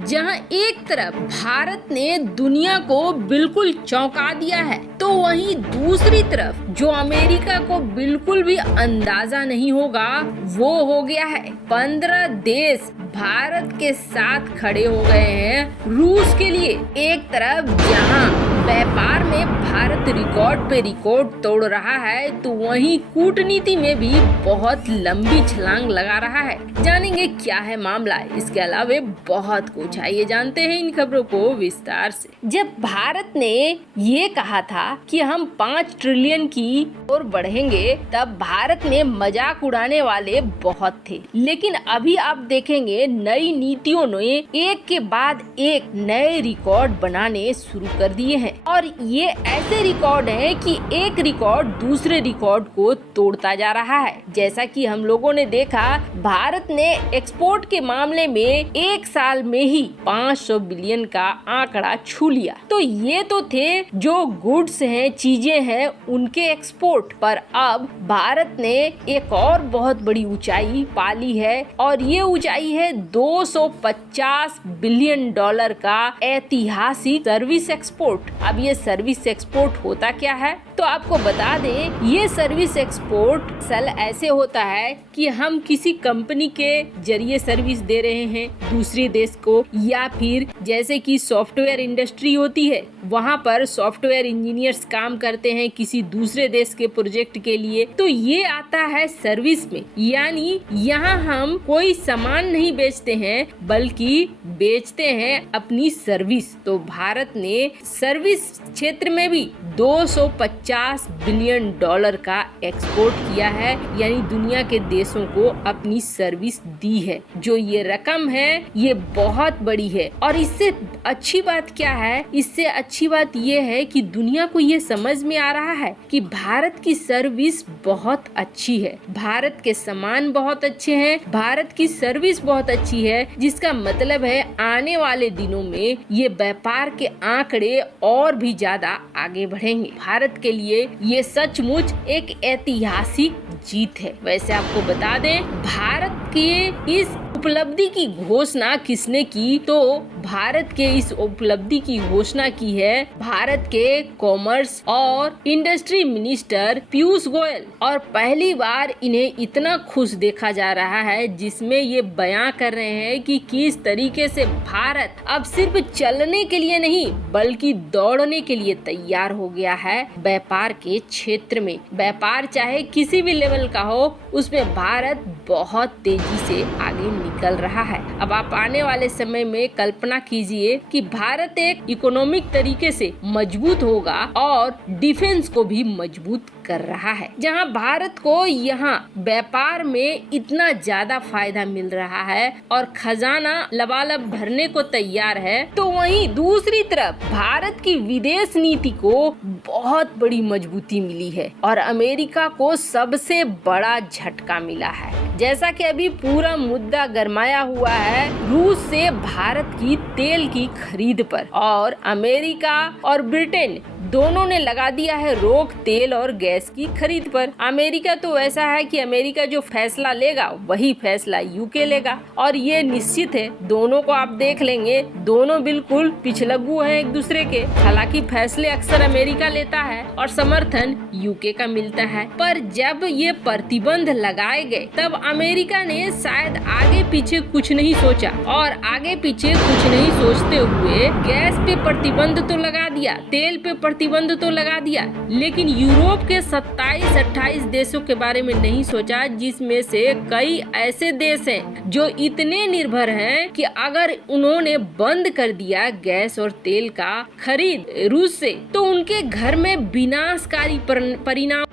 जहां एक तरफ भारत ने दुनिया को बिल्कुल चौंका दिया है, तो वहीं दूसरी तरफ जो अमेरिका को बिल्कुल भी अंदाजा नहीं होगा वो हो गया है। 15 देश भारत के साथ खड़े हो गए हैं रूस के लिए। एक तरफ जहां व्यापार में भारत रिकॉर्ड पे रिकॉर्ड तोड़ रहा है, तो वहीं कूटनीति में भी बहुत लंबी छलांग लगा रहा है। जानेंगे क्या है मामला, इसके अलावा बहुत कुछ आइए जानते हैं इन खबरों को विस्तार से। जब भारत ने ये कहा था कि हम 5 ट्रिलियन की ओर बढ़ेंगे, तब भारत में मजाक उड़ाने वाले बहुत थे, लेकिन अभी आप देखेंगे नई नीतियों ने एक के बाद एक नए रिकॉर्ड बनाने शुरू कर दिए हैं, और ये ऐसे रिकॉर्ड हैं कि एक रिकॉर्ड दूसरे रिकॉर्ड को तोड़ता जा रहा है। जैसा कि हम लोगों ने देखा, भारत ने एक्सपोर्ट के मामले में एक साल में ही 500 बिलियन का आंकड़ा छू लिया। तो ये तो थे जो गुड्स हैं, चीजें हैं, उनके एक्सपोर्ट पर। अब भारत ने एक और बहुत बड़ी ऊंचाई पाली है, और ये ऊंचाई है 250 बिलियन डॉलर का ऐतिहासिक सर्विस एक्सपोर्ट। अब ये सर्विस एक्सपोर्ट होता क्या है, तो आपको बता दें, ये सर्विस एक्सपोर्ट सल ऐसे होता है कि हम किसी कंपनी के जरिए सर्विस दे रहे हैं दूसरे देश को, या फिर जैसे कि सॉफ्टवेयर इंडस्ट्री होती है, वहाँ पर सॉफ्टवेयर इंजीनियर्स काम करते हैं किसी दूसरे देश के प्रोजेक्ट के लिए, तो ये आता है सर्विस में। यानी यहाँ हम कोई सामान नहीं बेचते हैं, बल्कि बेचते हैं अपनी सर्विस। तो भारत ने सर्विस क्षेत्र में भी 250 बिलियन डॉलर का एक्सपोर्ट किया है, यानी दुनिया के देशों को अपनी सर्विस दी है। जो ये रकम है ये बहुत बड़ी है, और इससे अच्छी बात क्या है, इससे अच्छी बात ये है कि दुनिया को ये समझ में आ रहा है कि भारत की सर्विस बहुत अच्छी है, भारत के सामान बहुत अच्छे हैं, भारत की सर्विस बहुत अच्छी है, जिसका मतलब है आने वाले दिनों में ये व्यापार के आंकड़े और भी ज्यादा आगे बढ़ेंगे। भारत के लिए ये सचमुच एक ऐतिहासिक जीत है। वैसे आपको बता दें, भारत के इस उपलब्धि की घोषणा किसने की, तो भारत के इस उपलब्धि की घोषणा की है भारत के कॉमर्स और इंडस्ट्री मिनिस्टर पीयूष गोयल। और पहली बार इन्हें इतना खुश देखा जा रहा है, जिसमें ये बयां कर रहे हैं कि किस तरीके से भारत अब सिर्फ चलने के लिए नहीं बल्कि दौड़ने के लिए तैयार हो गया है व्यापार के क्षेत्र में। व्यापार चाहे किसी भी लेवल का हो, उसमें भारत बहुत तेजी से आगे निकल रहा है। अब आप आने वाले समय में कल्पना कीजिए कि भारत एक इकोनॉमिक तरीके से मजबूत होगा और डिफेंस को भी मजबूत कर रहा है। जहां भारत को यहाँ व्यापार में इतना ज्यादा फायदा मिल रहा है और खजाना लबालब भरने को तैयार है, तो वहीं दूसरी तरफ भारत की विदेश नीति को बहुत बड़ी मजबूती मिली है, और अमेरिका को सबसे बड़ा झटका मिला है। जैसा कि अभी पूरा मुद्दा गरमाया हुआ है रूस से भारत की तेल की खरीद पर, और अमेरिका और ब्रिटेन दोनों ने लगा दिया है रोक तेल और गैस की खरीद पर। अमेरिका तो ऐसा है कि अमेरिका जो फैसला लेगा वही फैसला यूके लेगा, और ये निश्चित है। दोनों को आप देख लेंगे, दोनों बिल्कुल पिछलग्गू हैं एक दूसरे के। हालांकि फैसले अक्सर अमेरिका लेता है और समर्थन यूके का मिलता है, पर जब ये प्रतिबंध लगाए गए तब अमेरिका ने शायद आगे पीछे कुछ नहीं सोचा, और आगे पीछे कुछ नहीं सोचते हुए गैस पे प्रतिबंध तो लगा दिया, तेल पे प्रतिबंध तो लगा दिया, लेकिन यूरोप के 27-28 देशों के बारे में नहीं सोचा, जिसमें से कई ऐसे देश हैं जो इतने निर्भर हैं कि अगर उन्होंने बंद कर दिया गैस और तेल का खरीद रूस से, तो उनके घर में विनाशकारी परिणाम